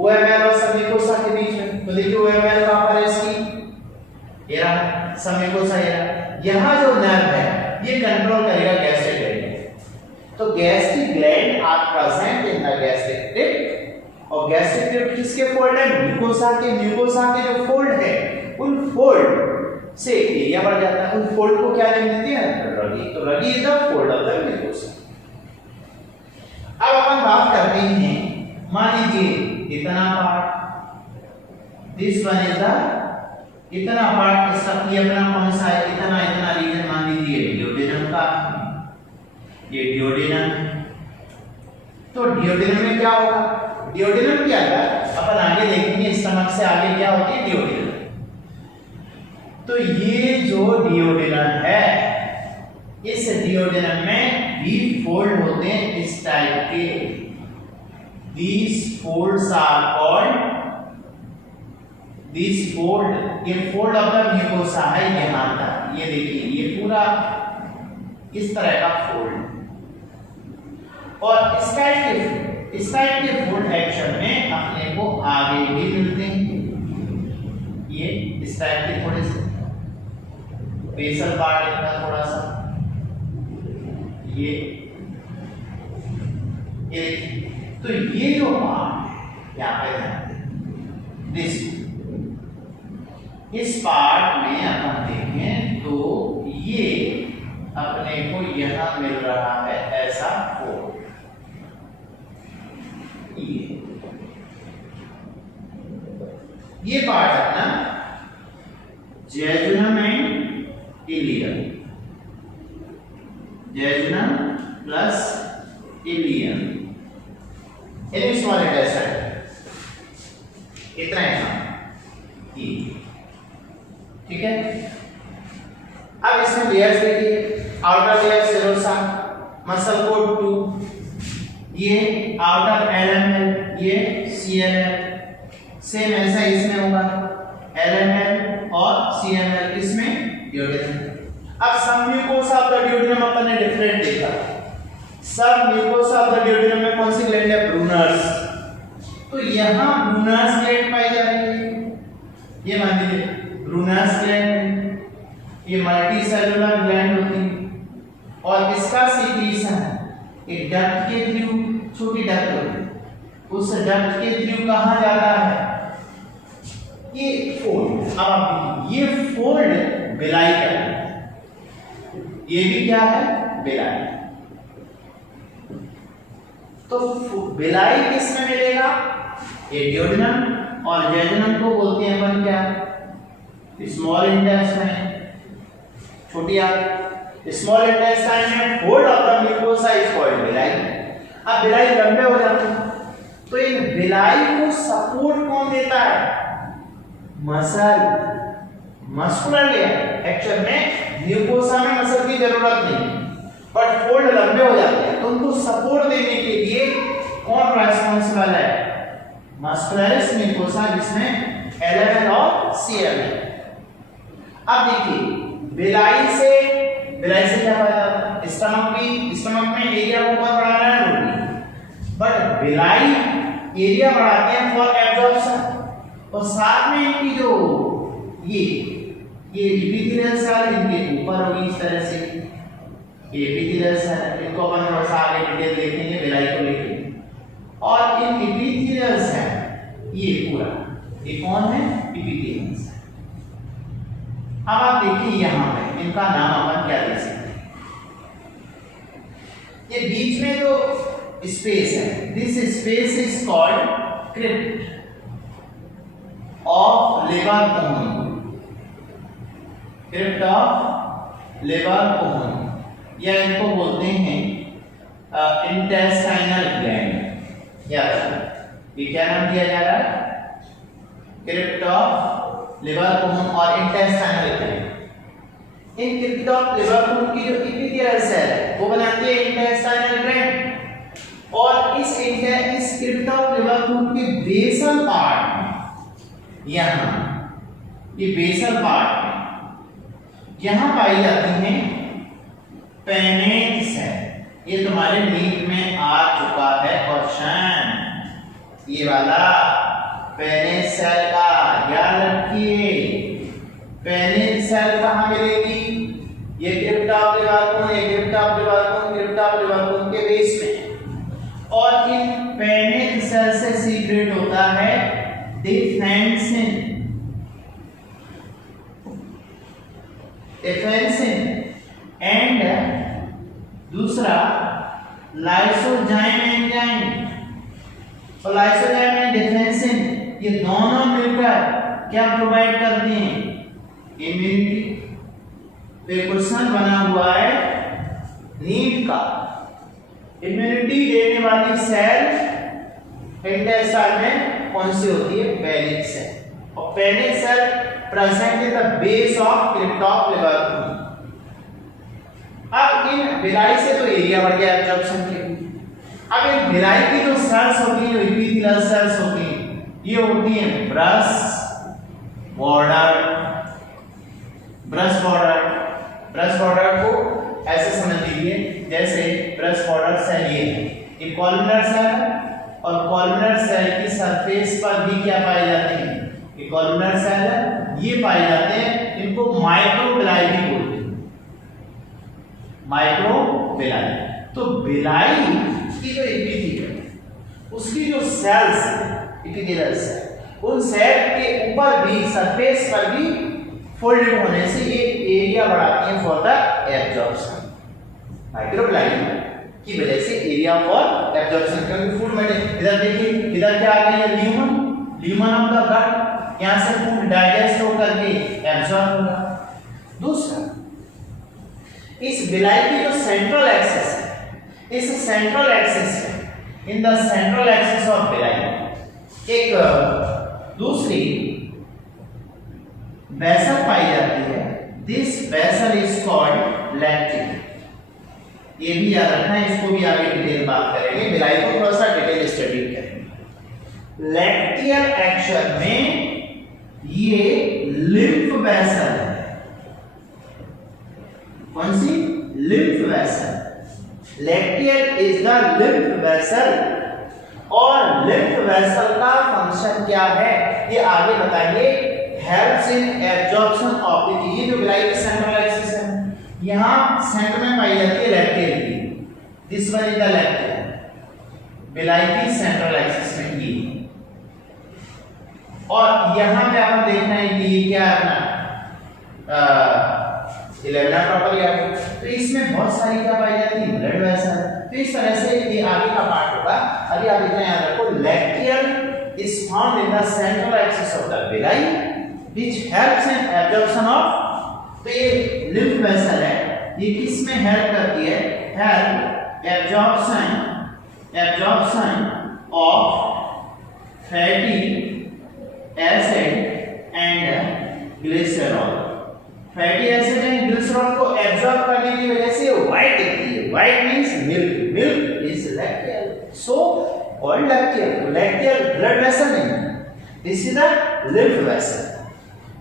OML और सबमिकोसा के बीच में। तो देखिए OML कहां पर है इसकी? ये रहा सबमिकोसा, ये रहा। यहां जो नर्व है ये कंट्रोल करेगा गैस्ट्रिक ग्लैंड। तो gastric gland are present in the gastric tract. और गैस्ट्रिक ट्रैक्ट किसके फोल्ड है? म्यूकोसा के। म्यूकोसा के जो फोल्ड है उन फोल्ड से एरिया बढ़ जाता है। उन फोल्ड को क्या नाम देते हैं? रगी। तो rugae is the fold of the mucosa. अब अपन बात करते हैं, मान लीजिए इतना part, this one is the इतना पार्ट, इसका ये अपना कौन सा है? इतना रीजन मान लीजिए डियोडेनम का, ये डियोडेनम। तो डियोडेनम में क्या होगा? डियोडेनम क्या है अपन आगे देखेंगे, स्टमक से आगे क्या होती है? डियोडेनम। तो ये जो डियोडेनम है, इस डियोडेनम में भी फोल्ड होते हैं इस टाइप के। These folds are called, these fold, ये फोल्ड ऑफ द म्यूकोसा है यहां तक। ये देखिए ये पूरा इस तरह का फोल्ड। और इस टाइप के फोल्ड एक्शन में अपने को आगे भी मिलते हैं। ये इस टाइप के थोड़े से बेसल पार्ट इतना थोड़ा सा, ये तो ये जो पार्ट यहाँ पे दिस, इस पार्ट में अपन देखें तो ये अपने को यहाँ मिल रहा ये पार्ट अपना jejunum and ileum, jejunum plus ileum in small intestine, इतना है ये, ठीक है। अब इसमें लेयर्स देखिए, outer layer serosa, muscle coat 2, ये आउटर एलएमएल, ये सीएमएल, सेम ऐसा इसमें होगा एलएमएल और सीएमएल, इसमें ड्यूडेनम। अब सब म्यूकोसा ऑफ द ड्यूडेनम अपन ने डिफरेंट देखा, सब म्यूकोसा ऑफ द ड्यूडेनम में कौन सी ग्लैंड है, ब्रूनर्स, तो यहाँ ब्रूनर्स ग्लैंड पाई जा रही है, ये मान लीजिए ब्रूनर्स ग्लैंड, ये मल्टी सेलुलर ग्लैंड होती है और इसका सीक्रेशन एक डक्ट के थ्रू, छोटी डक्ट होती है, उस डक्ट के थ्रू कहाँ जाता है, ये फोल्ड। अब आप देखिए ये फोल्ड बिलाई का है, ये भी क्या है, बिलाई। तो बिलाई किस में मिलेगा, ये ड्यूडेनम और जेजुनम को बोलते हैं अपन क्या, स्मॉल इंटेस्टाइन, छोटी आंत। स्मॉल इंटेस्टाइन में fold of the mucosa is called बिलाई। अब बिलाई लंबे हो जाते हैं तो इन बिलाई को सपोर्ट कौन देता है, मसल, मस्कुलर लेयर। एक्चुअल में म्यूकोसा में मसल की जरूरत नहीं, बट फोल्ड लंबे हो जाते हैं तो उनको सपोर्ट देने के लिए कौन रेस्पॉन्सिबल है, मस्कुलरिस म्यूकोसा, जिसमें एलएमएल और सीएमएल। अब देखिए बिलाई से क्या फायदा, स्टमक में एरिया को ऊपर बढ़ाना है रोटी, बट बिलाई एरिया बढ़ाते हैं फॉर एब्जॉर्प्शन, और साथ में इनकी जो ये एपिथेलियल सेल इनके ऊपर होगी इस तरह से, ये एपिथेलियल सेल, इनको अपन थोड़ा सा आगे डिटेल देखेंगे बिलाई को लेके, और इन एपिथेलियल सेल ये पूरा, ये कौन है, एपिथेलियल सेल। अब आप देखिए यहां पे इनका नाम अपन क्या दे सकते हैं, ये बीच में जो स्पेस है, this space is called crypt of Lieberkühn, crypt of Lieberkühn, या इनको बोलते हैं इंटेस्टाइनल ग्लैंड। याद रखना ये क्या नाम दिया जा रहा है, क्रिप्ट ऑफ लेवरकोहन और intestinal gland. In crypt of Lieberkühn की जो एपिथेलियल सेल है वो बनाती है इंटेस्टाइनल ग्लैंड, और इस क्रिप्ट ऑफ लेवरकोहन के बेसल पार्ट में, यहाँ ये बेसल पार्ट में यहाँ पाई जाती हैं पेनेट सेल। ये तुम्हारे नीट में आ चुका है क्वेश्चन, ये वाला पेनेट सेल का याद रखिए। पेनेट सेल कहाँ मिलेगी, ये क्रिप्ट ऑफ लेवरकोहन, ये crypt of Lieberkühn, crypt of लेवरकोहन के बेस में, और इन पेनेट सेल से सीक्रेट होता है डिफेंसिन, एंड दूसरा लाइसोजाइम एंजाइम, और लाइसोजाइम एंड डिफेंसिन ये दोनों मिलकर क्या प्रोवाइड करते हैं, इम्यूनिटी। तो क्वेश्चन बना हुआ है नीट का, इम्यूनिटी देने वाली सेल इंटेस्टाइन में कौन सी होती है, पेनिक सेल, और Paneth cell present in the base of crypt of Lieberkühn. अब इन बिलाई से तो एरिया बढ़ गया एब्जॉर्प्शन के, अब इन बिलाई की जो सेल्स होती हैं, एपिथेलियल सेल्स होती हैं, ये होती हैं ब्रश बॉर्डर को ऐसे समझ लीजिए जैसे ब्रश बॉर्डर सेल ये कॉलमनर सेल है, और कॉलमनर सेल की सरफेस पर भी क्या पाए जाते हैं, ये कॉलमनर सेल है, ये पाए जाते हैं, इनको माइक्रोबिलाई भी बोलते हैं, माइक्रोबिलाई। तो बिलाई की जो एपिथेलियल, उसकी जो सेल्स एपिथेलियल सेल, उन सेल के ऊपर भी सरफेस पर भी फोल्डेड होने से ये एरिया बढ़ाती है फॉर द एब्जॉर्प्शन। माइक्रोबिलाई की वजह से एरिया फॉर एब्जॉर्प्शन, क्योंकि फूड में इधर देखिए, इधर क्या आ गया, ल्यूमन ऑफ द गट, यहाँ से फूड डाइजेस्ट होकर के एब्जॉर्ब होगा। दूसरा, इस बिलाई की जो सेंट्रल एक्सिस है, इस सेंट्रल एक्सिस में, in the central axis of villi एक दूसरी वेसल पाई जाती है। This vessel is called lacteal. ये भी याद रखना है, इसको भी आगे डिटेल बात करेंगे, बिलाई को थोड़ा सा डिटेल स्टडी करेंगे। लैक्टियल एक्शन में ये लिम्फ वेसल है। कौन सी? Lymph vessel. Lacteal is the lymph vessel. और लिम्फ वेसल का फंक्शन क्या है ये आगे बताइए। Helps in absorption of the, ये जो बिलाई की सेंट्रल एक्सिस है, यहाँ सेंटर में पाई जाती है लैक्टियल की। This one is the lacteal, बिलाई की सेंट्रल एक्सिस में ये। और यहाँ पे आपको देखना है कि ये क्या है अपना लेमिनार प्रॉपर्टी आ गई। तो इसमें बहुत सारी क्या पाई जाती है? Blood vessel. तो इस तरह से ये आगे का पार्ट होगा। अभी आप इतना याद रखो, lacteal is found in the central axis of the villi which helps in absorption of, तो ये लिम्फ वेसल है, ये किस में हेल्प करती है? Help absorption of fatty acid and glycerol. Fatty acid and glycerol को एब्जॉर्ब करने की वजह से व्हाइट दिखती है। White means milk, milk is lacteal, so called lacteal. Lacteal blood vessel नहीं, this is the lymph vessel.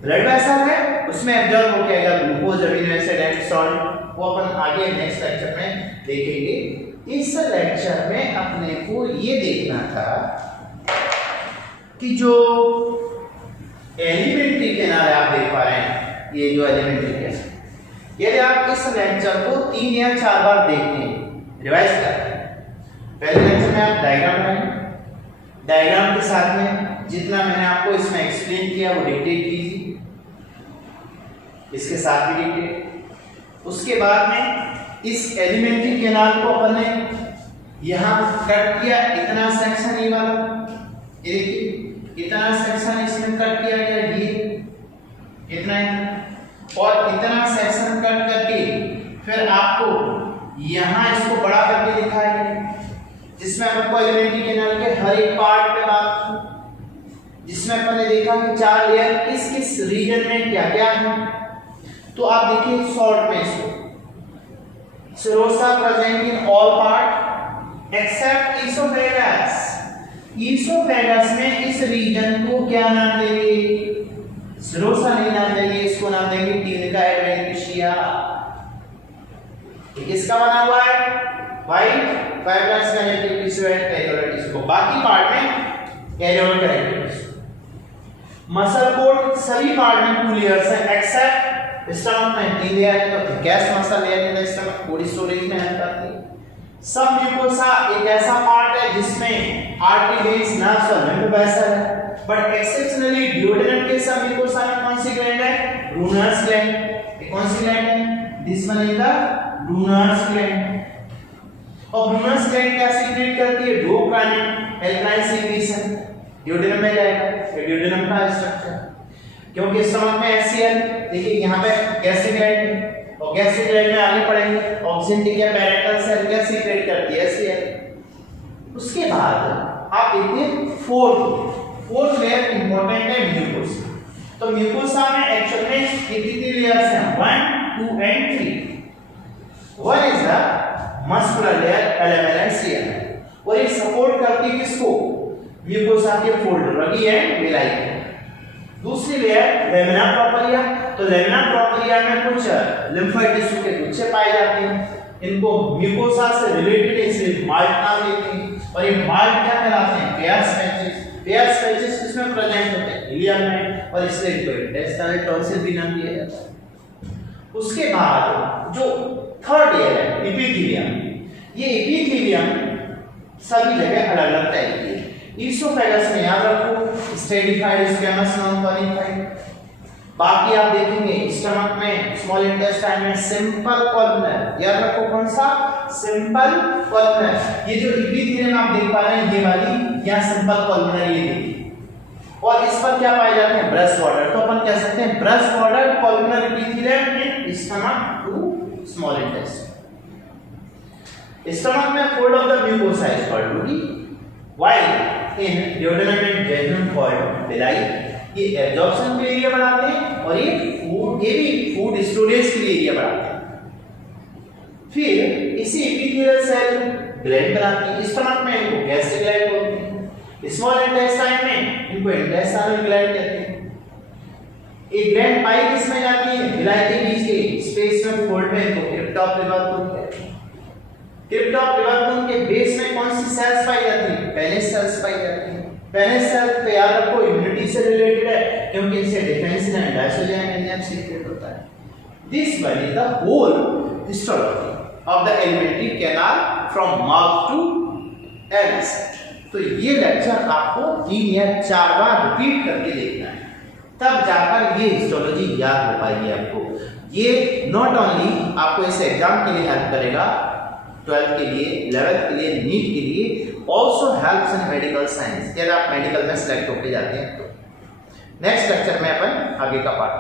Blood vessel है, उसमें एब्जॉर्ब हो जाएगा glucose, amino acid and salt. वो अपन आगे नेक्स्ट लेक्चर में देखेंगे। इस लेक्चर में अपने को ये देखना था कि जो एलिमेंट्री कैनाल आप देख पा रहे हैं, ये जो एलिमेंट्री कैनाल, यदि आप इस लेक्चर को 3 या 4 बार देखते हैं, रिवाइज करते हैं, पहले लेक्चर में आप डायग्राम बनाएंगे, डायग्राम के साथ में जितना मैंने आपको इसमें एक्सप्लेन किया वो डिक्टेट कीजिए, इसके साथ भी डिक्टेट। उसके बाद में इस एलिमेंट्री कैनाल को अपन ने यहाँ कट किया, इतना सेक्शन ये वाला, ये देखिए इतना सेक्शन इसमें कट किया गया, ये इतना है, और इतना सेक्शन कट करके फिर आपको यहाँ इसको बड़ा करके दिखाया, जिसमें आपको एलिमेंट्री कैनाल के हर एक पार्ट पे बात, जिसमें अपन ने देखा कि 4 लेयर किस किस रीजन में क्या क्या है। तो आप देखिए शॉर्ट में इसको, serosa present in all part except oesophagus. Oesophagus में इस रीजन को क्या नाम देंगे? सेरोसा नहीं नाम देंगे, इसको नाम देंगे टिनिका एडवेंटिशिया। ये किसका बना हुआ है? White fibrous connective tissue and carotid tissue. बाकी पार्ट में carotid connective tissue. Muscle coat सभी पार्ट में 2 लेयर्स हैं एक्सेप्ट स्टमक में 3 लेयर है, तो gas muscle layer in the stomach पूरी स्टोरेज में हेल्प करती है। सब म्यूकोसा एक ऐसा पार्ट है जिसमें आर्टरी, वेन्स, नर्व्स और लिम्फ वेसल है, बट एक्सेप्शनली ड्यूडेनम के सब म्यूकोसा में कौन सी ग्लैंड है? Brunner's gland. ये कौन सी ग्लैंड है? This one is the Brunner's gland. और ब्रूनर्स ग्लैंड क्या सीक्रेट करती है? डोपामिन, एल्कालाइन सीक्रेशन ड्यूडेनम में जाएगा। ये ड्यूडेनम का स्ट्रक्चर, क्योंकि स्टमक में HCl, देखिए यहाँ पे गैस्ट्रिक ग्लैंड है, और गैस्ट्रिक ग्लैंड में आगे पढ़ेंगे ऑक्सीजन या पैरेंटल सेल क्या सीक्रेट करती है? HCl। उसके बाद आप देखिए फोर्थ लेयर इंपॉर्टेंट है म्यूकोसा। तो म्यूकोसा में एक्चुअल में कितनी लेयर्स हैं? 1, 2 and 3। One is the muscular layer एलेमेंशिया, और ये सपोर्ट करती है किसको? म्यूकोसा के फोल्ड, रगी एंड विलाई को। दूसरी लेयर लेमिना प्रोपरिया। तो लेमिना प्रोपरिया में कुछ लिम्फोइड टिश्यू के गुच्छे पाए जाते हैं, इनको म्यूकोसा से रिलेटेड इसलिए माल्ट नाम देते हैं। और ये माल्ट क्या कहलाते हैं? Pairs patches. पेयर्स पैचेस किसमें प्रेजेंट होते हैं? इलियम में, और इसलिए इनको इंटेस्टाइनल टॉन्सिल भी नाम दिया जाता है। उसके बाद जो थर्ड लेयर है एपिथेलियम, ये एपिथेलियम सभी जगह अलग-अलग टाइप की है। ईसोफेगस में याद रखो स्ट्रेटिफाइड, स्क्वैमस, नॉन कॉनिफाइड। बाकी आप देखेंगे स्टमक में, स्मॉल इंटेस्टाइन में सिंपल कॉलमनर, याद रखो कौन सा? Simple columnar. ये जो एपिथेलियम आप देख पा रहे हैं ये वाली, यहाँ सिंपल कॉलमनर ये देखिए, और इस पर क्या पाए जाते हैं? Brush border. तो अपन कह सकते हैं brush border columnar epithelium in stomach to small intestine. Stomach में fold of the mucosa is called rugae, while in duodenum and jejunum called villi. ये एब्जॉर्प्शन के एरिया बढ़ाते हैं और ये भी फूड स्टोरेज के लिए एरिया बढ़ाते हैं। फिर इसी एपिथेलियल सेल ग्लैंड बनाते हैं। स्टमक में इनको गैस्ट्रिक ग्लैंड बोलते हैं, स्मॉल इंटेस्टाइन में इनको इंटेस्टाइनल ग्लैंड कहते हैं। एक ग्लैंड पाई किसमें जाती है? विलाई के बीच के स्पेस में फोल्ड में इनको क्रिप्टॉप लिवर बोलते हैं। क्रिप्टॉप लिवर के बेस में कौन सी सेल्स पाई जाती है? पेनिस सेल्स पाई जाती है। पेनिस सेल पे याद रखो इम्यूनिटी से रिलेटेड है, क्योंकि इनसे डिफेंस एंड डायसोजन एंजाइम सीक्रेट होता है। This one is the whole histology of the alimentary canal from mouth to anus. तो ये लेक्चर आपको 3 या 4 बार रिपीट करके देखना है, तब जाकर ये हिस्टोलॉजी याद हो पाएगी आपको। ये नॉट ओनली आपको इस एग्जाम के लिए हेल्प करेगा, 12th के लिए, 11th के लिए, नीट के लिए, also helps in medical science. यदि आप मेडिकल में सिलेक्ट होके जाते हैं तो। नेक्स्ट लेक्चर में अपन आगे का पार्ट